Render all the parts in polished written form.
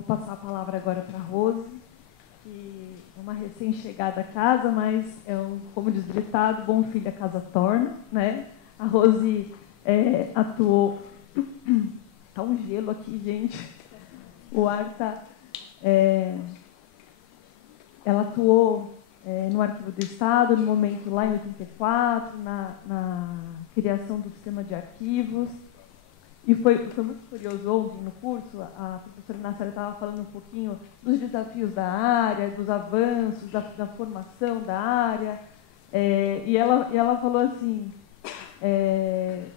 vou passar a palavra agora para a Rose, que é uma recém-chegada à casa, mas como diz o ditado, bom filho a casa torna, né? A Rose atuou... Está um gelo aqui, gente. O ar está... ela atuou no Arquivo do Estado, no momento lá em 84, na criação do sistema de arquivos. E foi muito curioso ontem no curso, a professora Nassara estava falando um pouquinho dos desafios da área, dos avanços, da formação da área. E ela falou assim,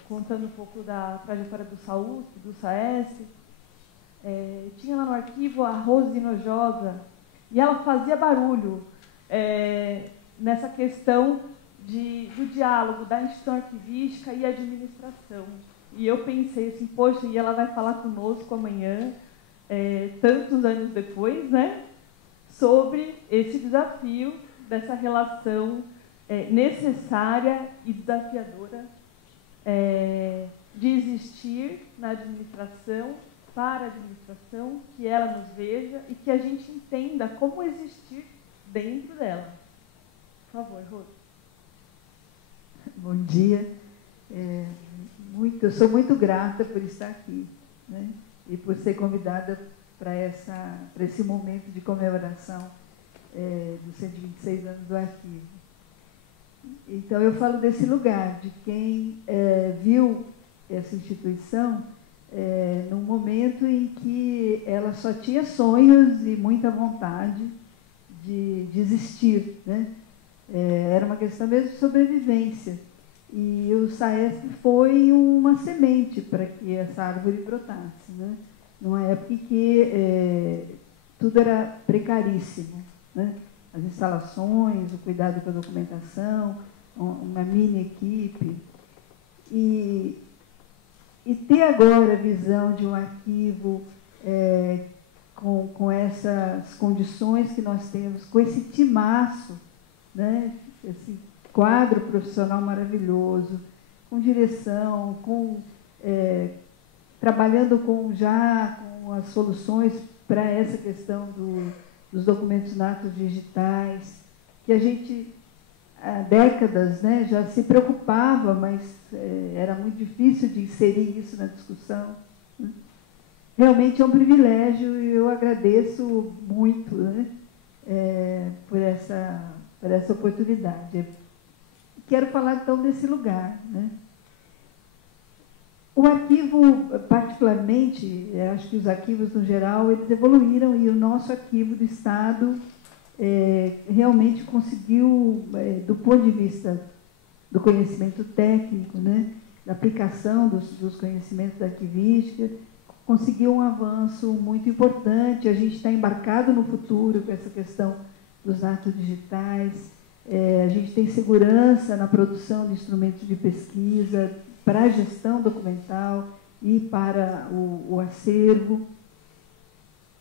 contando um pouco da trajetória do SAUSP, do SAES, tinha lá no arquivo a Rose Nojosa, e ela fazia barulho nessa questão do diálogo da instituição arquivística e administração. E eu pensei assim, poxa, e ela vai falar conosco amanhã, tantos anos depois, né, sobre esse desafio dessa relação necessária e desafiadora de existir na administração, para a administração, que ela nos veja e que a gente entenda como existir dentro dela. Por favor, Rose. Bom dia. Eu sou muito grata por estar aqui, né? E por ser convidada para esse momento de comemoração dos 126 anos do arquivo. Então, eu falo desse lugar, de quem viu essa instituição num momento em que ela só tinha sonhos e muita vontade de existir, né? Era uma questão mesmo de sobrevivência. E o SAESP foi uma semente para que essa árvore brotasse, né? Numa época em que tudo era precaríssimo, né? As instalações, o cuidado com a documentação, uma mini equipe. E ter agora a visão de um arquivo com essas condições que nós temos, com esse timaço, né? Esse quadro profissional maravilhoso, com direção, trabalhando com as soluções para essa questão dos documentos natos digitais, que a gente, há décadas, né, já se preocupava, mas era muito difícil de inserir isso na discussão. Né? Realmente é um privilégio e eu agradeço muito, né, por essa oportunidade. Quero falar, então, desse lugar, né? O arquivo, particularmente, acho que os arquivos, no geral, eles evoluíram e o nosso arquivo do Estado realmente conseguiu, do ponto de vista do conhecimento técnico, né, da aplicação dos conhecimentos da arquivística, conseguiu um avanço muito importante. A gente está embarcado no futuro com essa questão dos atos digitais. A gente tem segurança na produção de instrumentos de pesquisa, para a gestão documental e para o acervo.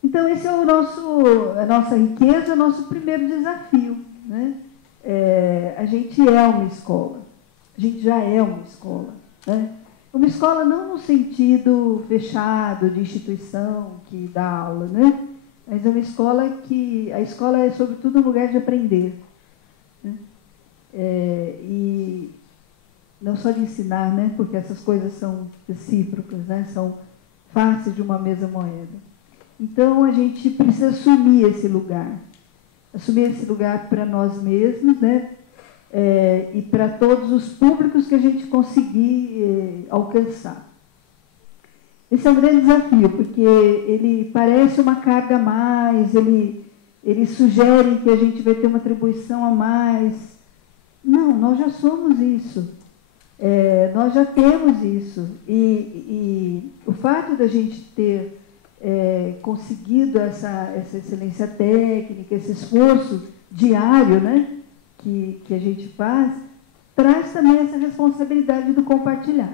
Então, esse é a nossa riqueza, o nosso primeiro desafio, né? A gente é uma escola, a gente já é uma escola, né? Uma escola não no sentido fechado de instituição que dá aula, né? Mas é uma escola a escola é, sobretudo, um lugar de aprender. E não só de ensinar, né, porque essas coisas são recíprocas, né, são faces de uma mesma moeda. Então, a gente precisa assumir esse lugar para nós mesmos, né, e para todos os públicos que a gente conseguir alcançar. Esse é um grande desafio, porque ele parece uma carga a mais, ele sugere que a gente vai ter uma atribuição a mais. Não, nós já somos isso. Nós já temos isso. E o fato da gente ter conseguido essa excelência técnica, esse esforço diário, né, que a gente faz, traz também essa responsabilidade do compartilhar.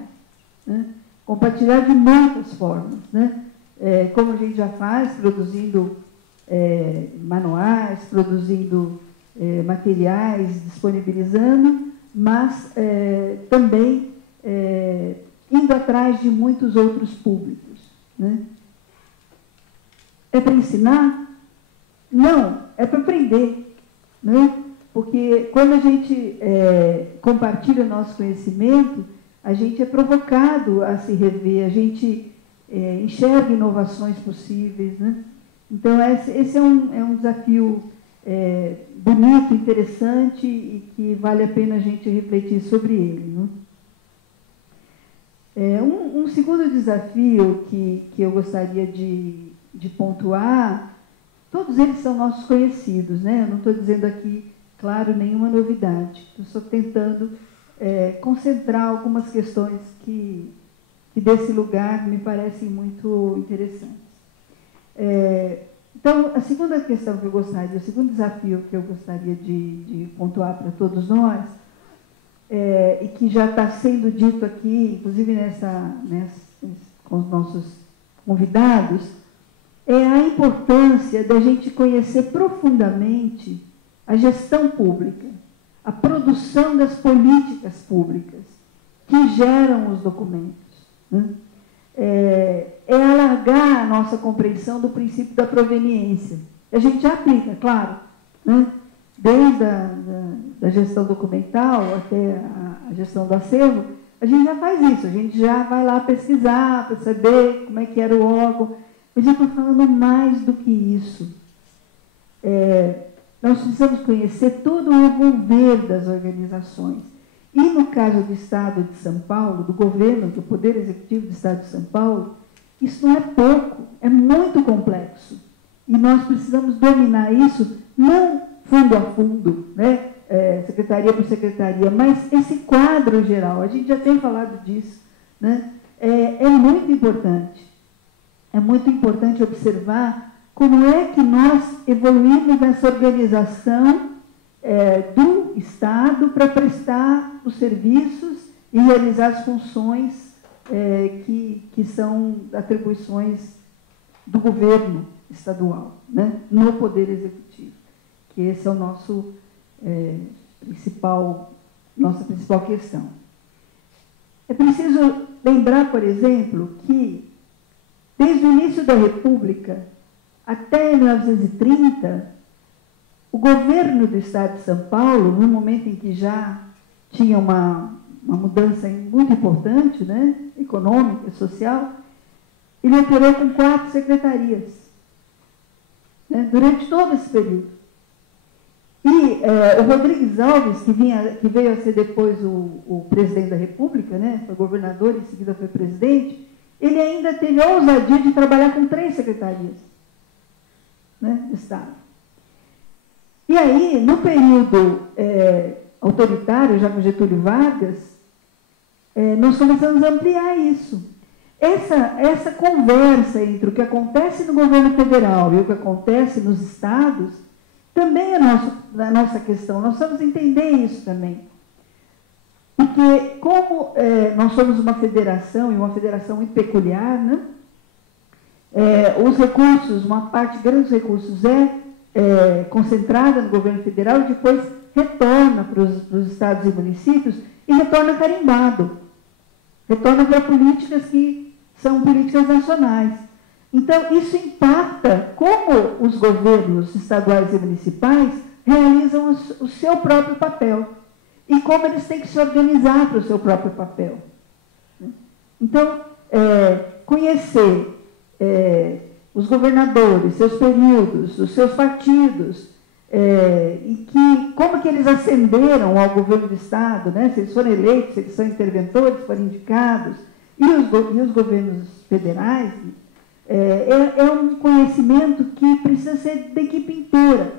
Né? Compartilhar de muitas formas. Né? Como a gente já faz, produzindo manuais, produzindo materiais, disponibilizando, mas também indo atrás de muitos outros públicos. Né? É para ensinar? Não, é para aprender, né? Porque quando a gente compartilha o nosso conhecimento, a gente é provocado a se rever, a gente enxerga inovações possíveis, né? Então, esse é um desafio bonito, interessante e que vale a pena a gente refletir sobre ele, né? Um segundo desafio que eu gostaria de pontuar, todos eles são nossos conhecidos, né? Eu não estou dizendo aqui, claro, nenhuma novidade. Estou só tentando concentrar algumas questões que desse lugar me parecem muito interessantes. Então, a segunda questão que eu gostaria, o segundo desafio que eu gostaria de pontuar para todos nós, e que já está sendo dito aqui, inclusive com os nossos convidados, é a importância da gente conhecer profundamente a gestão pública, a produção das políticas públicas que geram os documentos, né? Alargar a nossa compreensão do princípio da proveniência. A gente já aplica, claro, né? Desde da gestão documental até a gestão do acervo, a gente já faz isso, a gente já vai lá pesquisar para saber como é que era o órgão. Mas eu estou falando mais do que isso. Nós precisamos conhecer todo o envolver das organizações. E no caso do Estado de São Paulo, do governo, do Poder Executivo do Estado de São Paulo, isso não é pouco, é muito complexo. E nós precisamos dominar isso, não fundo a fundo, né? Secretaria por secretaria, mas esse quadro geral, a gente já tem falado disso, né? É muito importante. É muito importante observar como é que nós evoluímos nessa organização do Estado para prestar os serviços e realizar as funções que são atribuições do governo estadual, né? No Poder Executivo, que esse é o nossa principal questão. É preciso lembrar, por exemplo, que desde o início da República até 1930, o governo do Estado de São Paulo, no momento em que já tinha uma mudança muito importante, né, econômica, social, ele operou com 4 secretarias, né, durante todo esse período. E o Rodrigues Alves, que veio a ser depois o presidente da República, né, foi governador e em seguida foi presidente, ele ainda teve a ousadia de trabalhar com 3 secretarias, né, do Estado. E aí, no período autoritário, já com Getúlio Vargas, nós começamos a ampliar isso. Essa conversa entre o que acontece no governo federal e o que acontece nos estados também é a nossa questão. Nós precisamos entender isso também. Porque, como nós somos uma federação, e uma federação muito peculiar, né? Os recursos, uma parte grande dos recursos concentrada no governo federal e depois retorna para os estados e municípios e retorna carimbado. Retorna para políticas que são políticas nacionais. Então, isso impacta como os governos estaduais e municipais realizam o seu próprio papel e como eles têm que se organizar para o seu próprio papel. Então, conhecer os governadores, seus períodos, os seus partidos, e como que eles ascenderam ao governo do Estado, né? Se eles foram eleitos, se eles são interventores, foram indicados, e os governos federais, é um conhecimento que precisa ser da equipe inteira,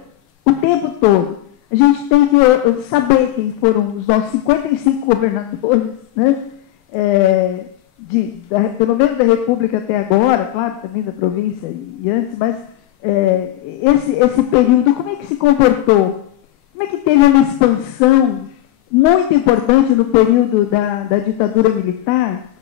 o tempo todo. A gente tem que saber quem foram os nossos 55 governadores, né? Pelo menos da República até agora, claro, também da província e antes, mas esse período, como é que se comportou? Como é que teve uma expansão muito importante no período da ditadura militar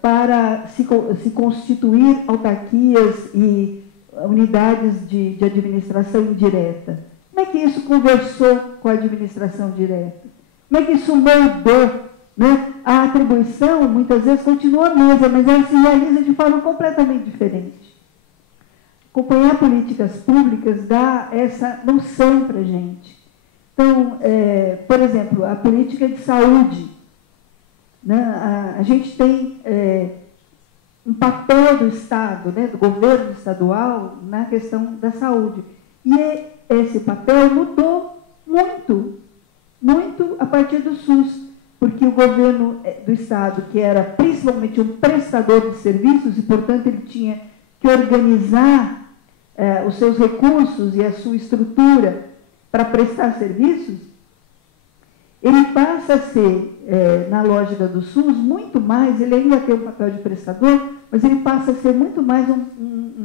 para se constituir autarquias e unidades de administração indireta? Como é que isso conversou com a administração direta? Como é que isso moldou, né? A atribuição, muitas vezes, continua a mesma, mas ela se realiza de forma completamente diferente. acompanhar políticas públicas dá essa noção para a gente. Então, por exemplo, a política de saúde, né? A gente tem um papel do Estado, né, do governo estadual, na questão da saúde. E esse papel mudou muito, muito a partir do SUS, porque o governo do Estado, que era principalmente um prestador de serviços, e, portanto, ele tinha que organizar os seus recursos e a sua estrutura para prestar serviços, ele passa a ser, na lógica do SUS, muito mais, ele ainda tem um papel de prestador, mas ele passa a ser muito mais um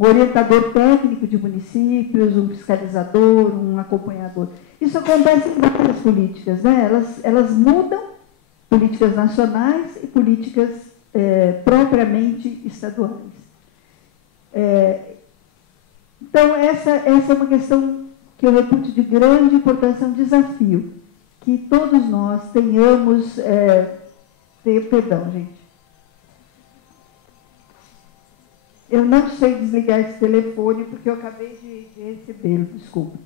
orientador técnico de municípios, um fiscalizador, um acompanhador. Isso acontece em várias políticas, né? Elas mudam, políticas nacionais e políticas propriamente estaduais. Então, essa é uma questão que eu reputo de grande importância, é um desafio, que todos nós tenhamos... perdão, gente. Eu não sei desligar esse telefone, porque eu acabei de recebê-lo, desculpa.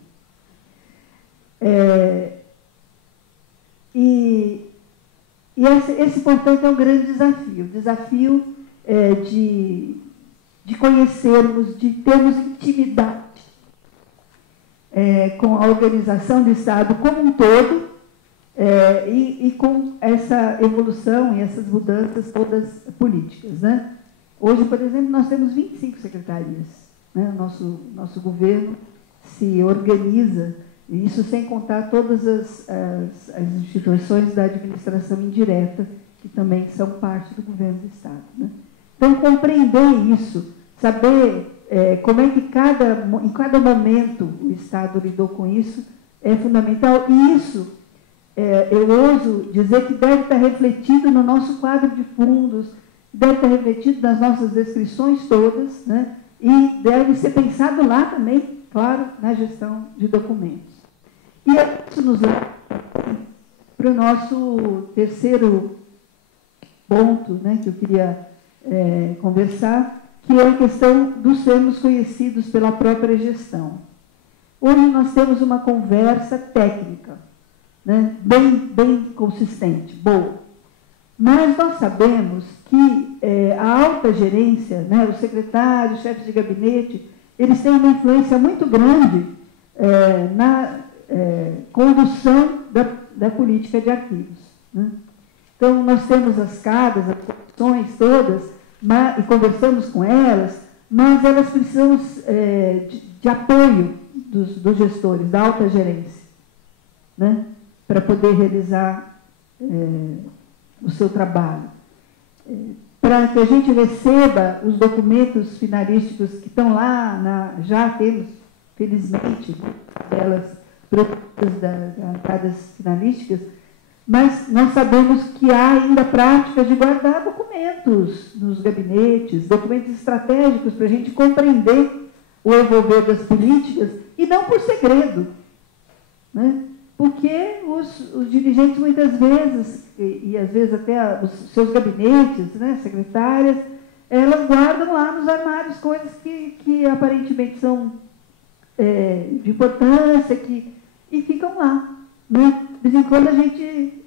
Esse, portanto, é um grande desafio. Desafio de conhecermos, de termos intimidade com a organização do Estado como um todo, e com essa evolução e essas mudanças todas políticas, né? Hoje, por exemplo, nós temos 25 secretarias, né? Nosso governo se organiza, e isso sem contar todas as instituições da administração indireta, que também são parte do governo do Estado, né? Então, compreender isso, saber como é que em cada momento o Estado lidou com isso, é fundamental. E isso, eu ouso dizer que deve estar refletido no nosso quadro de fundos, deve estar refletido nas nossas descrições todas, né? E deve ser pensado lá também, claro, na gestão de documentos. E isso nos leva para o nosso terceiro ponto, né, que eu queria conversar, que é a questão dos sermos conhecidos pela própria gestão. Hoje nós temos uma conversa técnica, né, bem consistente, boa. Mas nós sabemos que a alta gerência, né, os secretários, chefes de gabinete, eles têm uma influência muito grande na condução da política de arquivos, né? Então, nós temos as cadras, as comissões todas, e conversamos com elas, mas elas precisam de apoio dos gestores, da alta gerência, né, para poder realizar o seu trabalho. Para que a gente receba os documentos finalísticos que estão lá, já temos, felizmente, delas produtas das cadras finalísticas, mas nós sabemos que há ainda práticas de guardar documentos nos gabinetes, documentos estratégicos para a gente compreender o envolver das políticas, e não por segredo, né? Porque os dirigentes, muitas vezes, e às vezes até os seus gabinetes, né, secretárias, elas guardam lá nos armários coisas que aparentemente são de importância, e ficam lá, né? De vez em quando a gente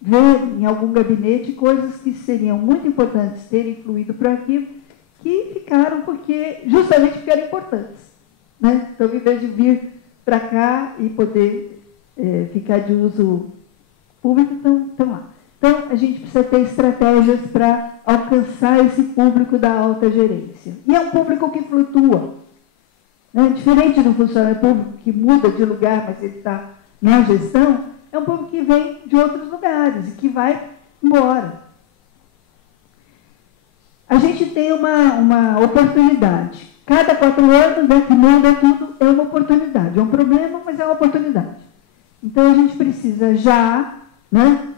vê em algum gabinete coisas que seriam muito importantes terem fluído para o arquivo, que ficaram justamente porque eram importantes, né? Então, em vez de vir para cá e poder ficar de uso público, estão lá. Então, a gente precisa ter estratégias para alcançar esse público da alta gerência. E é um público que flutua, né? Diferente do funcionário público que muda de lugar, mas ele está na gestão, é um público que vem de outros lugares e que vai embora. A gente tem uma oportunidade. Cada 4 anos, né, que muda tudo, é uma oportunidade. É um problema, mas é uma oportunidade. Então, a gente precisa já, né,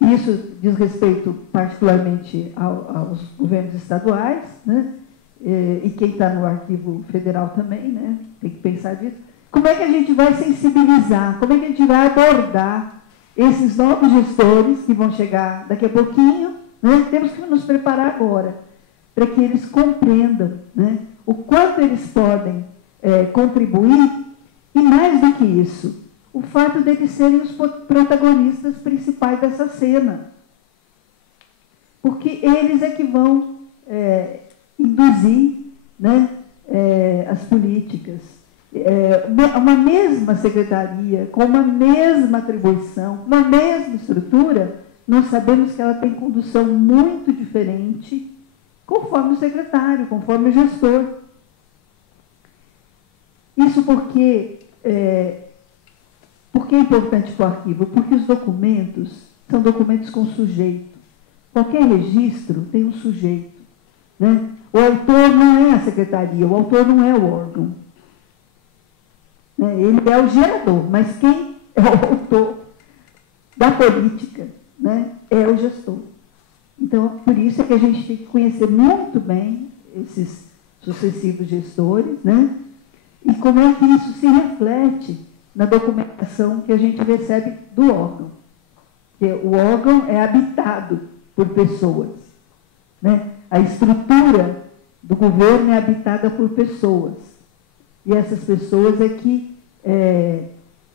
isso diz respeito particularmente aos governos estaduais, né, e quem está no arquivo federal também, né, tem que pensar nisso. Como é que a gente vai sensibilizar? Como é que a gente vai abordar esses novos gestores que vão chegar daqui a pouquinho, né? Temos que nos preparar agora para que eles compreendam, né, o quanto eles podem contribuir, e mais do que isso, o fato deles serem os protagonistas principais dessa cena. Porque eles é que vão induzir, né, as políticas. Uma mesma secretaria, com uma mesma atribuição, uma mesma estrutura, nós sabemos que ela tem condução muito diferente, conforme o secretário, conforme o gestor. Isso porque é importante para o arquivo? Porque os documentos são documentos com sujeito. Qualquer registro tem um sujeito, né? O autor não é a secretaria, o autor não é o órgão. Né? Ele é o gerador, mas quem é o autor da política, né, é o gestor. Então, por isso é que a gente tem que conhecer muito bem esses sucessivos gestores, né? E como é que isso se reflete na documentação que a gente recebe do órgão. Porque o órgão é habitado por pessoas, né? A estrutura do governo é habitada por pessoas. E essas pessoas é que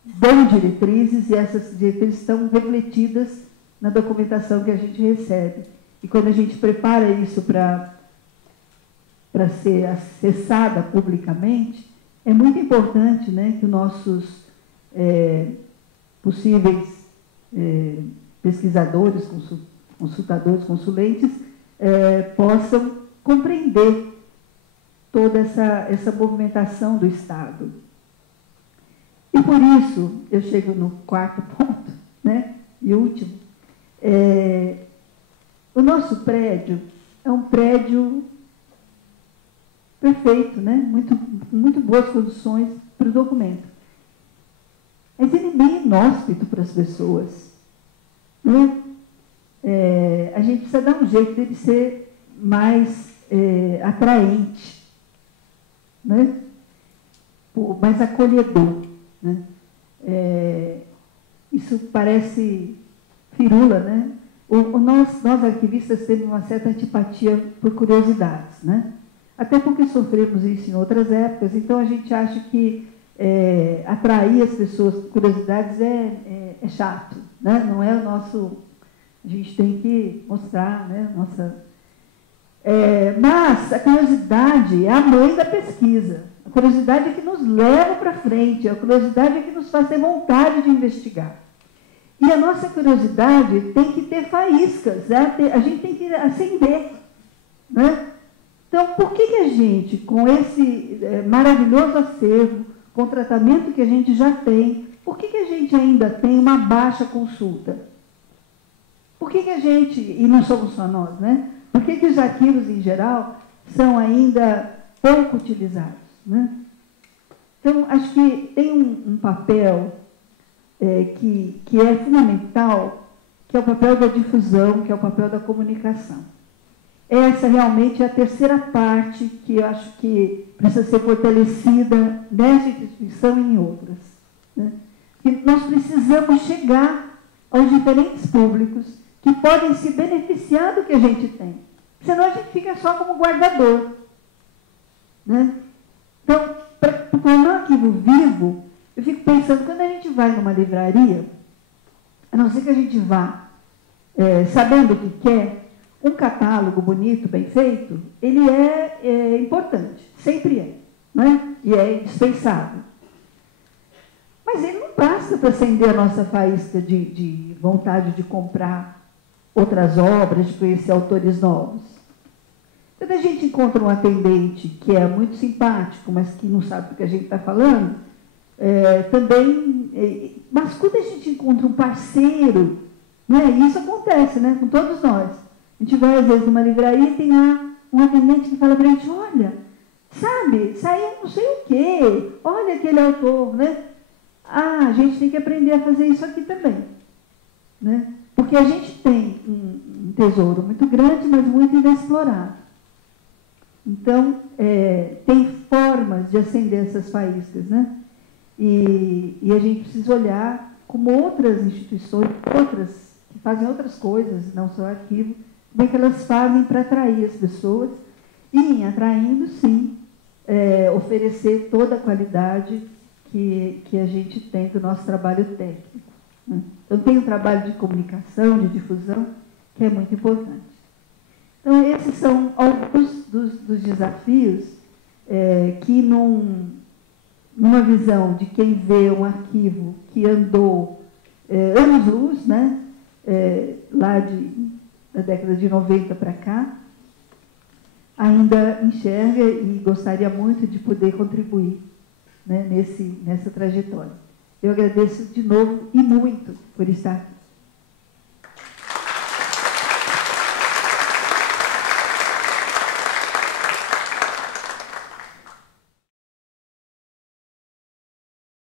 dão diretrizes, e essas diretrizes estão refletidas na documentação que a gente recebe. E quando a gente prepara isso para ser acessada publicamente, é muito importante, né, que os nossos possíveis pesquisadores, consultadores, consulentes, possam compreender toda essa movimentação do Estado. E por isso, eu chego no quarto ponto, né, e último. O nosso prédio é um prédio perfeito, né? Muito boas condições para o documento. Mas ele é bem inóspito para as pessoas, né? A gente precisa dar um jeito dele ser mais atraente, né? Mais acolhedor, né? Isso parece firula, né? Nós arquivistas temos uma certa antipatia por curiosidades, né? Até porque sofremos isso em outras épocas, então a gente acha que atrair as pessoas com curiosidades é chato, né? Não é o nosso... A gente tem que mostrar, né? Mas a curiosidade é a mãe da pesquisa. A curiosidade é que nos leva para frente, a curiosidade é que nos faz ter vontade de investigar. E a nossa curiosidade tem que ter faíscas, né? A gente tem que acender, né? Então, por que a gente, com esse maravilhoso acervo, com o tratamento que a gente já tem, por que a gente ainda tem uma baixa consulta? Por que a gente, e não somos só nós, né? Por que os arquivos, em geral, são ainda pouco utilizados, né? Então, acho que tem um papel que é fundamental, que é o papel da difusão, que é o papel da comunicação. Essa realmente é a terceira parte que eu acho que precisa ser fortalecida nessa instituição e em outras, né? Que nós precisamos chegar aos diferentes públicos que podem se beneficiar do que a gente tem. Senão a gente fica só como guardador, né? Então, para o arquivo vivo, eu fico pensando, quando a gente vai numa livraria, a não ser que a gente vá sabendo o que quer, um catálogo bonito, bem feito, ele é importante, sempre é, né? E é indispensável. Mas ele não basta para acender a nossa faísca de vontade de comprar outras obras, de conhecer autores novos. Quando a gente encontra um atendente que é muito simpático, mas que não sabe do que a gente está falando, mas quando a gente encontra um parceiro, né, isso acontece, né, com todos nós. A gente vai, às vezes, numa livraria e tem lá um atendente que fala para a gente, olha, sabe, saiu não sei o quê, olha aquele autor, né? A gente tem que aprender a fazer isso aqui também, né? Porque a gente tem um tesouro muito grande, mas muito inexplorado. Então, tem formas de acender essas faíscas, né? E a gente precisa olhar como outras instituições, outras que fazem outras coisas, não só arquivo, como é que elas fazem para atrair as pessoas, E em atraindo, sim, oferecer toda a qualidade que a gente tem do nosso trabalho técnico, né? Então, tem um trabalho de comunicação, de difusão, que é muito importante. Então, esses são alguns dos desafios que, numa visão de quem vê um arquivo que andou anos-luz, né, lá da década de 90 para cá, ainda enxerga e gostaria muito de poder contribuir, né, nessa trajetória. Eu agradeço de novo e muito por estar aqui.